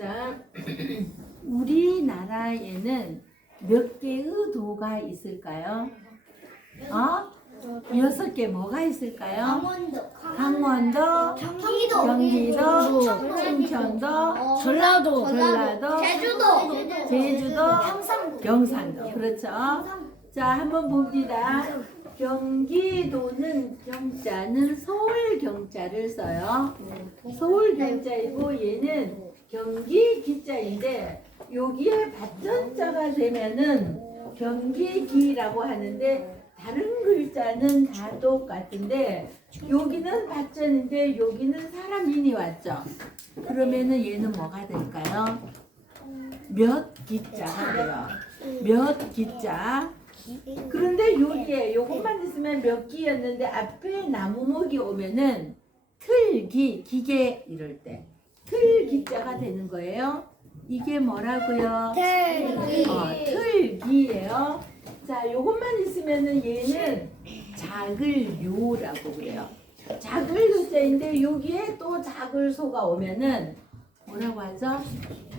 자, 우리나라에는 몇 개의 도가 있을까요? 6개 뭐가 있을까요? 강원도, 경기도, 충청도, 전라도, 제주도, 경상도. 그렇죠? 자, 한번 봅니다. 경기도는 경자는 서울 경자를 써요. 서울 경자이고 얘는 경기 기자인데 여기에 받전자가 되면은 경기기라고 하는데 다른 글자는 다 똑같은데 여기는 받전인데 여기는 사람인이 왔죠. 그러면은 얘는 뭐가 될까요? 몇 기자가 돼요. 몇 기자. 그런데 여기에 요것만 있으면 몇 기였는데 앞에 나무목이 오면은 틀기, 기계 이럴 때 틀기자가 되는 거예요. 이게 뭐라고요? 틀기예요. 자, 요것만 있으면은 얘는 작을 요라고 그래요. 작을 요자인데 여기에 또 작을 소가 오면은 뭐라고 하죠?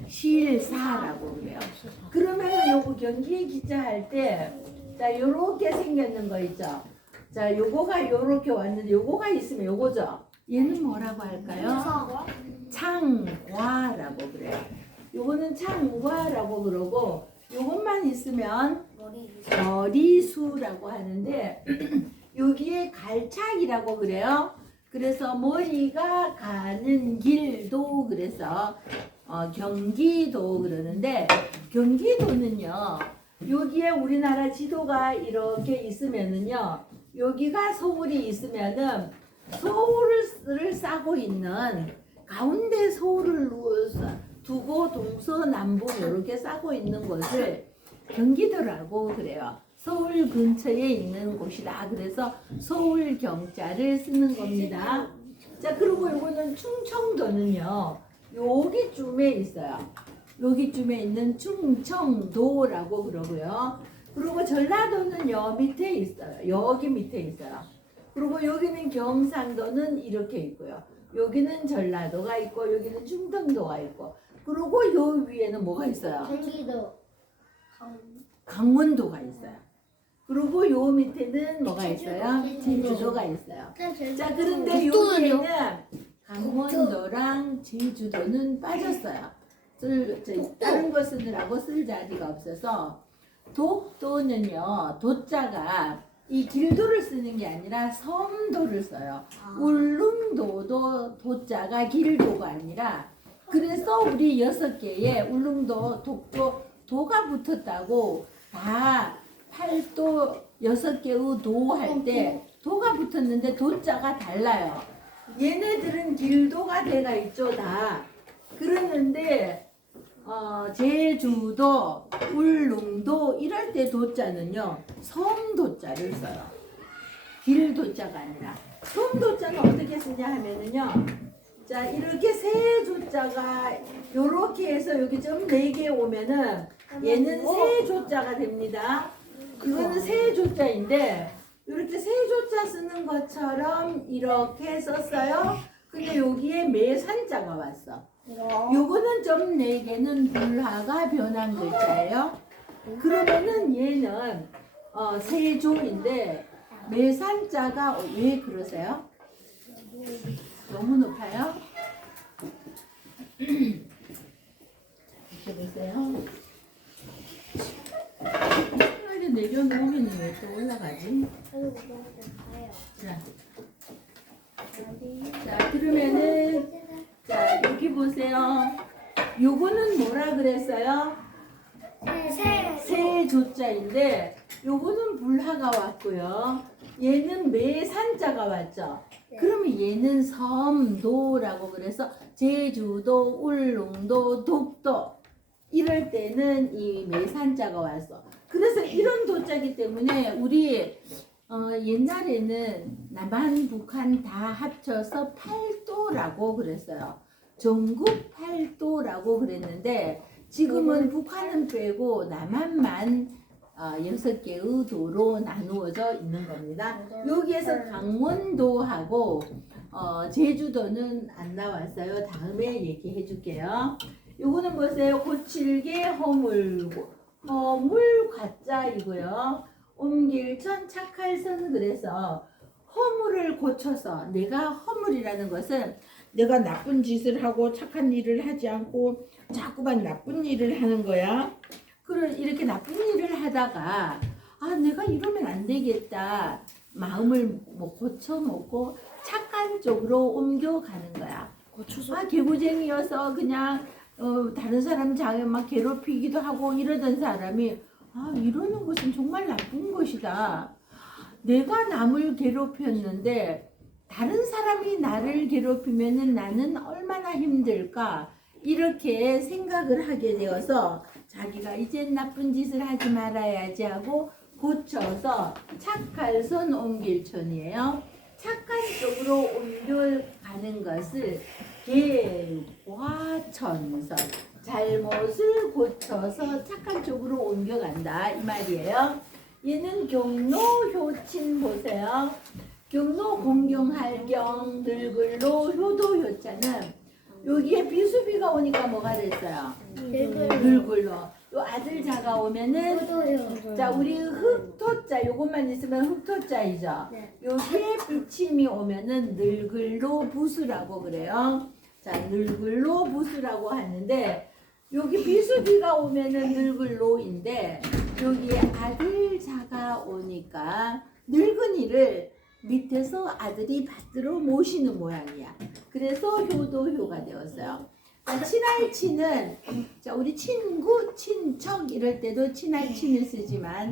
실사라고 그래요. 그러면 요거 경기의 기자 할 때 자, 요렇게 생겼는 거 있죠? 자, 요거가 요렇게 왔는데 요거가 있으면 요거죠? 얘는 뭐라고 할까요? 창과라고 그래요. 요거는 창과라고 그러고 요것만 있으면 머리수라고 하는데 여기에 갈착이라고 그래요. 그래서 머리가 가는 길도 그래서 경기도 그러는데 경기도는요. 여기에 우리나라 지도가 이렇게 있으면은요. 여기가 서울이 있으면은 서울을 싸고 있는 가운데 서울을 두고 동서남북 이렇게 싸고 있는 곳을 경기도라고 그래요. 서울 근처에 있는 곳이다. 그래서 서울 경자를 쓰는 겁니다. 자, 그리고 이거는 충청도는요. 여기쯤에 있어요. 여기쯤에 있는 충청도라고 그러고요. 그리고 전라도는 여 밑에 있어요. 여기 밑에 있어요. 그리고 여기는 경상도는 이렇게 있고요. 여기는 전라도가 있고 여기는 충청도가 있고 그리고 요 위에는 뭐가 있어요? 강원도가 있어요. 그리고 요 밑에는 뭐가 있어요? 제주도가 있어요. 자, 그런데 여기에는 강원도랑 제주도는 빠졌어요. 다른 거 쓰느라고 쓸 자리가 없어서 독도는요. 도자가 이 길도를 쓰는 게 아니라 섬도를 써요. 울릉도도 도자가 길도가 아니라 그래서 우리 6개의 울릉도, 독도, 도가 붙었다고 다 8도 6개의 도 할 때 도가 붙었는데 도자가 달라요. 얘네들은 길도가 돼가 있죠 다. 그러는데 제주도, 울릉도 이럴 때 도자는요 섬도자를 써요. 길도자가 아니라 섬도자는 어떻게 쓰냐 하면은요. 자, 이렇게 세 조자가 요렇게 해서 여기 좀 4개 오면은 얘는 세 조자가 됩니다. 이거는 세 조자인데 이렇게 세 조자 쓰는 것처럼 이렇게 썼어요. 근데 여기에 매산자가 왔어. 요거는 좀 4개는 불화가 변한 글자예요. 그러면은 얘는 세조인데 매산자가 왜 그러세요? 너무 높아요? 이렇게 보세요. 편하게 내려놓으면 왜 또 올라가지? 자, 그러면은 자, 여기 보세요. 요거는 뭐라 그랬어요? 세조자인데 요거는 불화가 왔고요. 얘는 매산자가 왔죠. 그러면 얘는 섬도라고 그래서 제주도, 울릉도, 독도 이럴 때는 이 매산자가 왔어. 그래서 이런 도자기 때문에 우리 옛날에는 남한, 북한 다 합쳐서 8도라고 그랬어요. 전국 8도라고 그랬는데 지금은 북한은 빼고 남한만 6개의 도로 나누어져 있는 겁니다. 여기에서 강원도하고 제주도는 안 나왔어요. 다음에 얘기해 줄게요. 요거는 보세요. 고칠개 허물 과자이고요. 옮길천 착할선. 그래서 허물을 고쳐서, 내가 허물이라는 것은 내가 나쁜 짓을 하고 착한 일을 하지 않고 자꾸만 나쁜 일을 하는 거야. 그런 이렇게 나쁜 일을 하다가 내가 이러면 안 되겠다. 마음을 뭐 고쳐먹고 착한 쪽으로 옮겨가는 거야. 개구쟁이여서 그냥 다른 사람 장에 막 괴롭히기도 하고 이러던 사람이 이러는 것은 정말 나쁜 것이다. 내가 남을 괴롭혔는데 다른 사람이 나를 괴롭히면은 나는 얼마나 힘들까, 이렇게 생각을 하게 되어서 자기가 이젠 나쁜 짓을 하지 말아야지 하고 고쳐서 착할선 옮길천이에요. 착한 쪽으로 옮겨가는 것을 개화천선, 잘못을 고쳐서 착한 쪽으로 옮겨간다 이 말이에요. 얘는 경로 효친 보세요. 경로 공경할 경, 늙을로 효도 효자는 여기에 비수비가 오니까 뭐가 됐어요? 늙을로. 요 아들 자가 오면은 자, 우리 흑토자 요것만 있으면 흑토자이죠. 여기에 비침이 오면은 늙을로 부수라고 그래요. 자, 늙을로 부수라고 하는데 여기 비수비가 오면은 늙을로인데 여기에 아들 자가 오니까 늙은이를 밑에서 아들이 받들어 모시는 모양이야. 그래서 효도효가 되었어요. 자, 친할친은 자, 우리 친구, 친척 이럴 때도 친할친을 쓰지만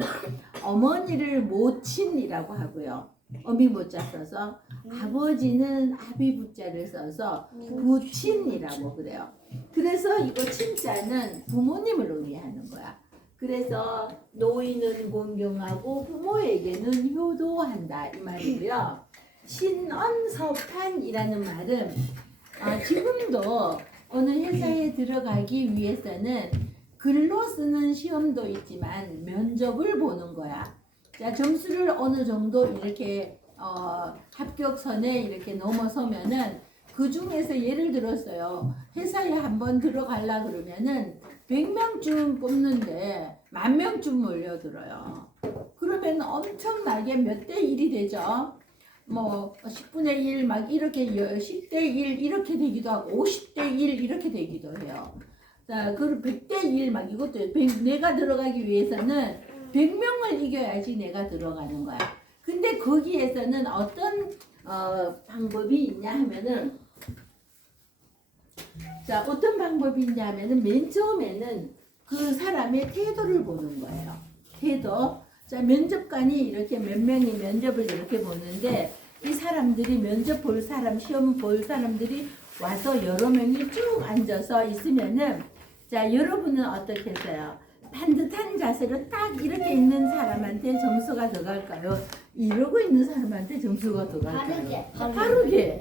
어머니를 모친이라고 하고요. 어미모자 써서 아버지는 아비부자를 써서 부친이라고 그래요. 그래서 이거 친자는 부모님을 의미하는 거야. 그래서 노인은 공경하고 부모에게는 효도한다 이 말이고요. 신언서판이라는 말은 지금도 어느 회사에 들어가기 위해서는 글로 쓰는 시험도 있지만 면접을 보는 거야. 자, 점수를 어느 정도 이렇게 합격선에 이렇게 넘어서면은 그 중에서 예를 들었어요. 회사에 한번 들어가려 그러면은 100명쯤 뽑는데 10,000명쯤 몰려들어요. 그러면 엄청나게 몇 대 1이 되죠. 뭐 10분의 1 막 이렇게 10대 1 이렇게 되기도 하고 50대 1 이렇게 되기도 해요. 자, 그 100대 1 막 이것도 내가 들어가기 위해서는 100명을 이겨야지 내가 들어가는 거야. 근데 거기에서는 어떤 방법이 있냐 하면은 자, 어떤 방법이 있냐 하면은 맨 처음에는 그 사람의 태도를 보는 거예요. 태도. 자, 면접관이 이렇게 몇 명이 면접을 이렇게 보는데 이 사람들이 면접 볼 사람, 시험 볼 사람들이 와서 여러 명이 쭉 앉아서 있으면은 자, 여러분은 어떻게 했어요? 반듯한 자세로 딱 이렇게 있는 사람한테 점수가 더 갈까요? 이러고 있는 사람한테 점수가 더 갈까요? 다르게.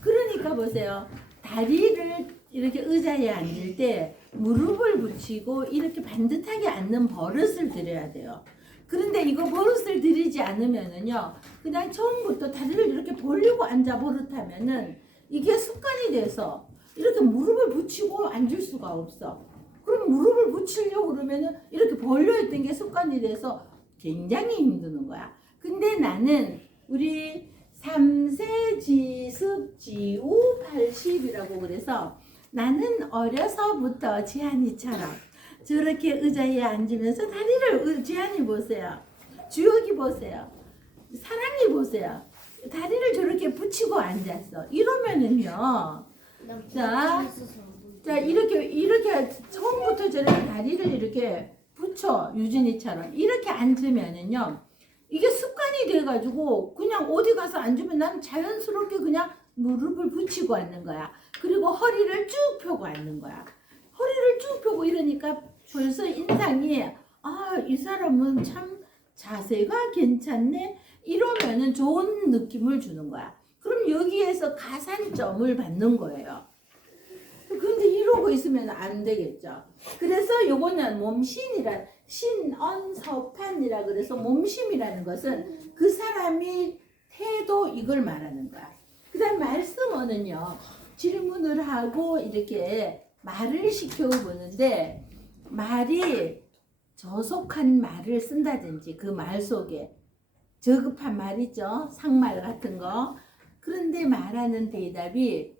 그러니까 보세요. 다리를 이렇게 의자에 앉을 때 무릎을 붙이고 이렇게 반듯하게 앉는 버릇을 들여야 돼요. 그런데 이거 버릇을 들이지 않으면은요, 그냥 처음부터 다리를 이렇게 벌리고 앉아 버릇하면은 이게 습관이 돼서 이렇게 무릎을 붙이고 앉을 수가 없어. 그럼 무릎을 붙이려고 그러면은 이렇게 벌려있던 게 습관이 돼서 굉장히 힘드는 거야. 근데 나는 우리 3세 지습 지우 80이라고 그래서 나는 어려서부터 지한이처럼 저렇게 의자에 앉으면서 다리를 지한이 보세요. 주혁이 보세요. 사랑이 보세요. 다리를 저렇게 붙이고 앉았어. 이러면은요. 자, 이렇게 처음부터 저렇게 다리를 이렇게 붙여, 유진이처럼 이렇게 앉으면은요, 이게 습관이 돼가지고 그냥 어디 가서 앉으면 난 자연스럽게 그냥 무릎을 붙이고 앉는 거야. 그리고 허리를 쭉 펴고 앉는 거야. 허리를 쭉 펴고 이러니까 벌써 인상이 이 사람은 참 자세가 괜찮네, 이러면은 좋은 느낌을 주는 거야. 그럼 여기에서 가산점을 받는 거예요. 근데 이러고 있으면 안 되겠죠. 그래서 요거는 몸신이란 신언서판이라 그래서 몸심이라는 것은 그 사람이 태도 이걸 말하는 거야. 그 다음 말씀어는요, 질문을 하고 이렇게 말을 시켜보는데 말이 저속한 말을 쓴다든지 그 말 속에 저급한 말 있죠. 상말 같은 거. 그런데 말하는 대답이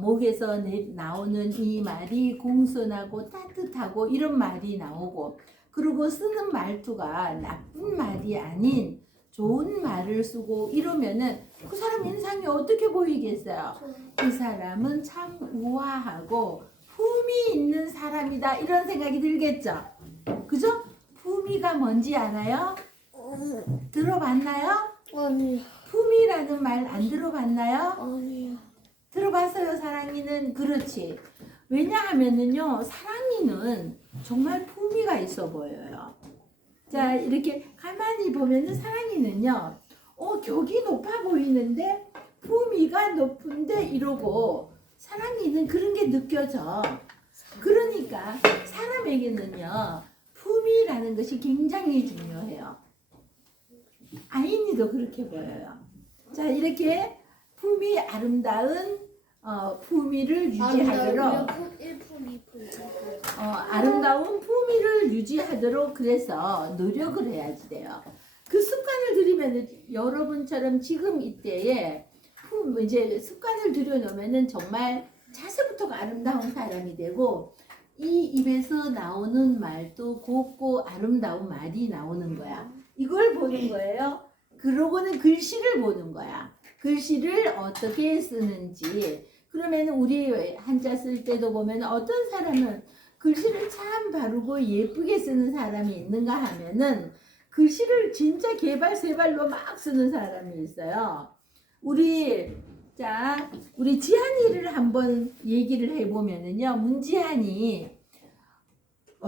목에서 나오는 이 말이 공손하고 따뜻하고 이런 말이 나오고, 그리고 쓰는 말투가 나쁜 말이 아닌 좋은 말을 쓰고 이러면은 그 사람 인상이 어떻게 보이겠어요? 이 사람은 참 우아하고 품이 있는 사람이다 이런 생각이 들겠죠. 그죠? 품위가 뭔지 알아요? 들어봤나요? 아니요. 품위라는 말 안 들어봤나요? 아니요. 들어봤어요, 사랑이는? 그렇지. 왜냐하면은요, 사랑이는 정말 품위가 있어 보여요. 자, 이렇게 가만히 보면은 사랑이는요, 격이 높아 보이는데 품위가 높은데 이러고 사랑이는 그런 게 느껴져. 그러니까 사람에게는요, 품위라는 것이 굉장히 중요해요. 아인이도 그렇게 보여요. 자, 이렇게 품위 아름다운 품위를 유지하도록 아름다운 품위를 유지하도록 그래서 노력을 해야지 돼요. 그 습관을 들이면 여러분처럼 지금 이때에 이제 습관을 들여놓으면은 정말 자세부터가 아름다운 사람이 되고 이 입에서 나오는 말도 곱고 아름다운 말이 나오는 거야. 이걸 보는 거예요. 그러고는 글씨를 보는 거야. 글씨를 어떻게 쓰는지. 그러면 우리 한자 쓸 때도 보면 어떤 사람은 글씨를 참 바르고 예쁘게 쓰는 사람이 있는가 하면은 글씨를 진짜 개발세발로 막 쓰는 사람이 있어요. 우리 지한이를 한번 얘기를 해보면은요. 문지한이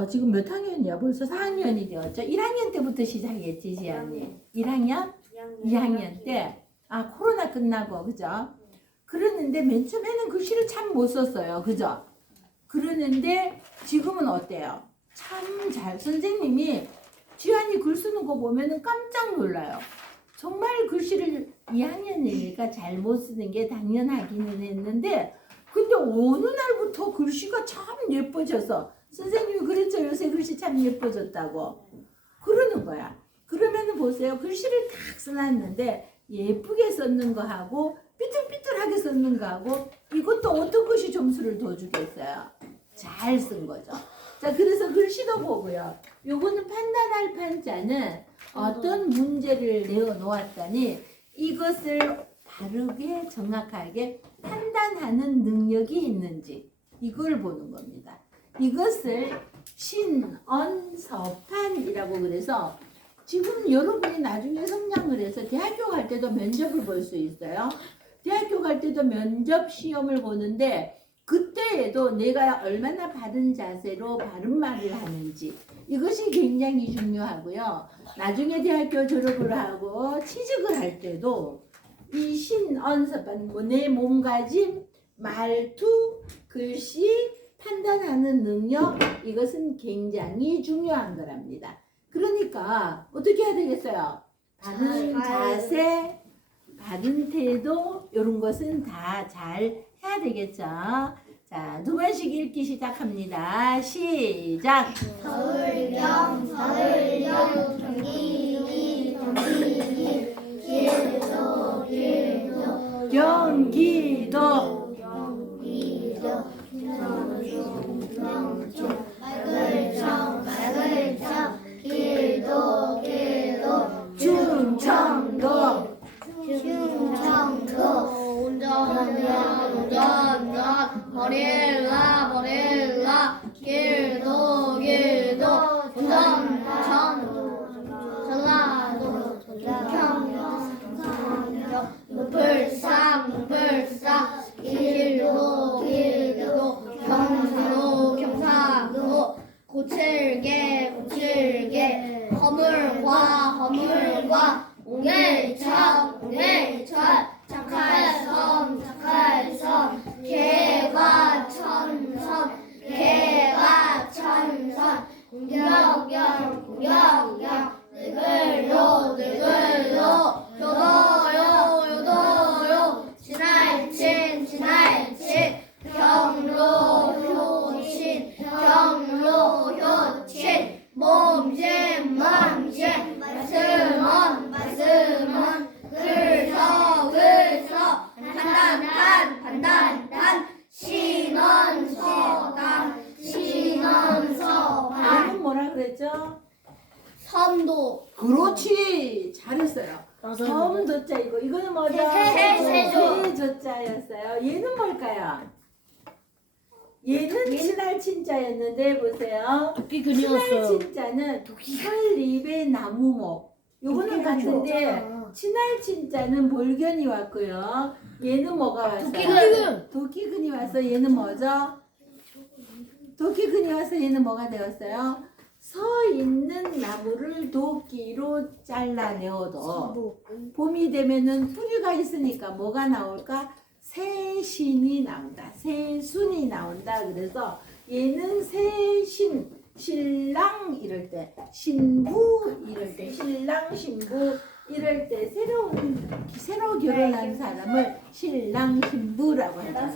지금 몇 학년이야? 벌써 4학년이 되었죠. 1학년 때부터 시작했지, 지한이. 1학년? 2학년 때. 코로나 끝나고, 그죠? 그랬는데 맨 처음에는 글씨를 참 못 썼어요. 그죠? 그러는데 지금은 어때요? 참 선생님이 지한이 글 쓰는 거 보면은 깜짝 놀라요. 정말 글씨를 2학년이니까 잘 못 쓰는 게 당연하기는 했는데, 근데 어느 날부터 글씨가 참 예뻐져서 선생님이 그랬죠. 요새 글씨 참 예뻐졌다고. 그러는 거야. 그러면은 보세요. 글씨를 딱 써놨는데 예쁘게 썼는 거 하고 삐뚤삐뚤하게 썼는 거 하고 이것도 어떤 것이 점수를 더 주겠어요? 잘 쓴 거죠. 자, 그래서 글씨도 보고요. 요거는 판단할 판자는 어떤 문제를 내어놓았더니 이것을 바르게 정확하게 판단하는 능력이 있는지 이걸 보는 겁니다. 이것을 신언서판이라고 그래서 지금 여러분이 나중에 성장을 해서 대학교 갈 때도 면접을 볼 수 있어요. 대학교 갈 때도 면접 시험을 보는데 그때에도 내가 얼마나 바른 자세로 바른 말을 하는지 이것이 굉장히 중요하고요. 나중에 대학교 졸업을 하고 취직을 할 때도 이 신언서판, 내 몸가짐, 말투, 글씨, 판단하는 능력 이것은 굉장히 중요한 거랍니다. 그러니까 어떻게 해야 되겠어요? 바른 자세, 바른 태도 이런 것은 다 잘 해야 되겠죠. 자, 두 번씩 읽기 시작합니다. 시작. 서울경 경기도 경기도 충청도 버릴라 길도 운전 전라도 경남 불상 길도 경상도 고칠게 허물과 옹해천 착할섬 개과천선 섬도. 그렇지. 잘했어요. 섬도자이고 이거는 뭐죠? 세조. 세조자였어요. 얘는 뭘까요? 얘는 친할 친자였는데 보세요. 토끼 친할 그리웠어요. 친자는 설립의 나무목. 요거는 같은데 친할 친자는 볼견이 왔고요. 얘는 뭐가 왔어요? 토끼근. 도끼근이 와서 얘는 뭐죠? 도끼근이 와서 얘는 뭐가 되었어요? 서 있는 나무를 도끼로 잘라내어도 봄이 되면은 뿌리가 있으니까 뭐가 나올까? 새신이 나온다. 새순이 나온다. 그래서 얘는 새신, 신랑 이럴 때, 신부 이럴 때, 신랑, 신부 이럴 때 새로 결혼한 사람을 신랑, 신부라고 한다.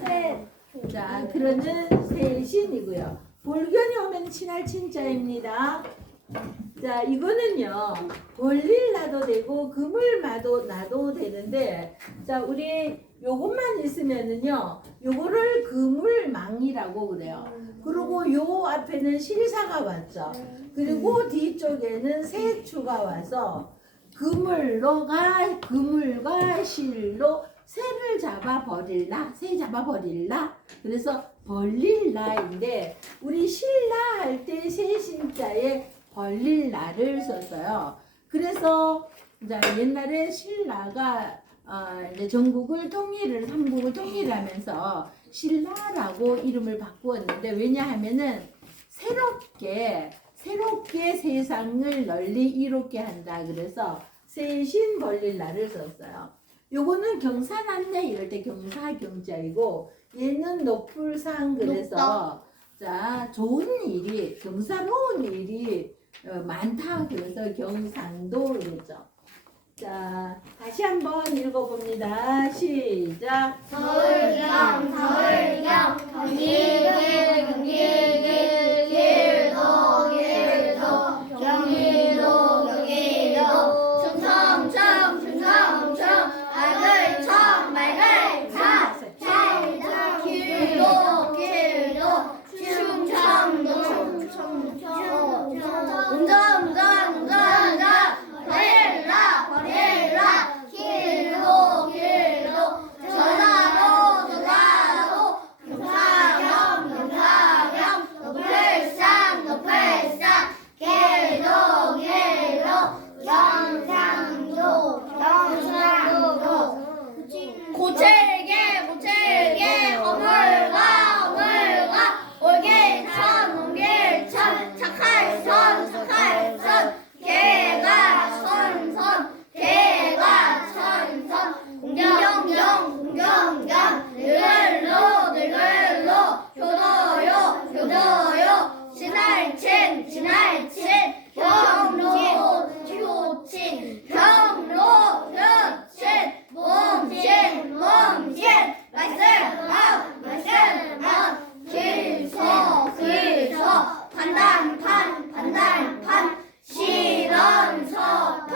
자, 그러는 새신이고요. 볼견이 오면 친할 친자입니다. 자, 이거는요, 볼일 나도 되고, 그물 나도 되는데, 자, 우리 요것만 있으면은요, 요거를 그물망이라고 그래요. 그리고 요 앞에는 실사가 왔죠. 그리고 뒤쪽에는 세추가 와서, 그물과 실로 새를 잡아버릴라, 새 잡아버릴라. 그래서 벌릴라인데, 우리 신라 할 때 새신자에 벌릴라를 썼어요. 그래서 이제 옛날에 신라가 이제 전국을 통일을 삼국을 통일하면서 신라라고 이름을 바꾸었는데 왜냐하면은 새롭게 세상을 널리 이롭게 한다. 그래서 새신 벌릴라를 썼어요. 요거는 경사났네 이럴 때 경사경자이고 얘는 높을상 그래서 자 좋은 일이 경사로운 일이 많다 그래서 경상도 이랬죠. 자 다시 한번 읽어봅니다. 시작. 서울경 경기길 길도 경기도 충청 말글청 길도 충청도 운전 버릴라 길도 전화로 경사경 높을상 길도 경상도 고칠게 어물과 올길천 착할선 개가 선선 공경경 늘글로 교도요 지날친 경로 몸친 말씀 길서 판단판 실언서판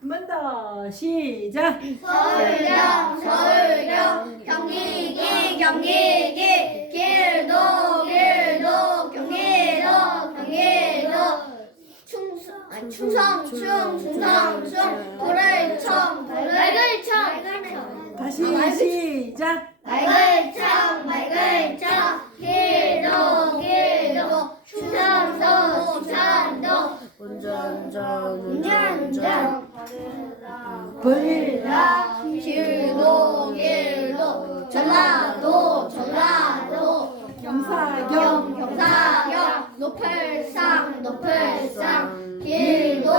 한 번 더 시작. 서울경 경기기 길도 경기도 충성 도를청 다시 시작. 말글청 길도 충청도 운전전 벌릴라 길도 전라도 경사경 높을상 길도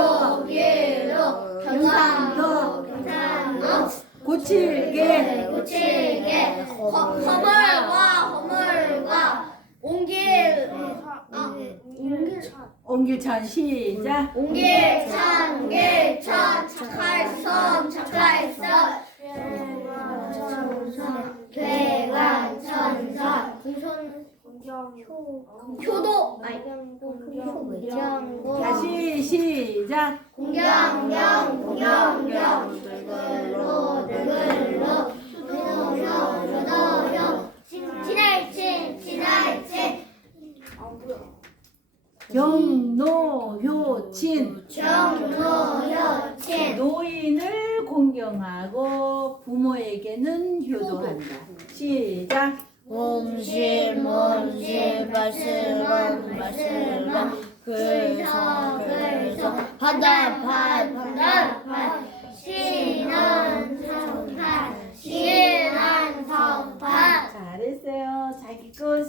경상도 고칠게 허물과 옹길천 시작. 옹길천 착할선 대관천선 효도 다시 시작. 공경경 늘글로 효도요 지날친 경로 경로 여친 노인을 공경하고 부모에게는 효도한다. 시작. 몸실 말슬렁 글썽 화답하여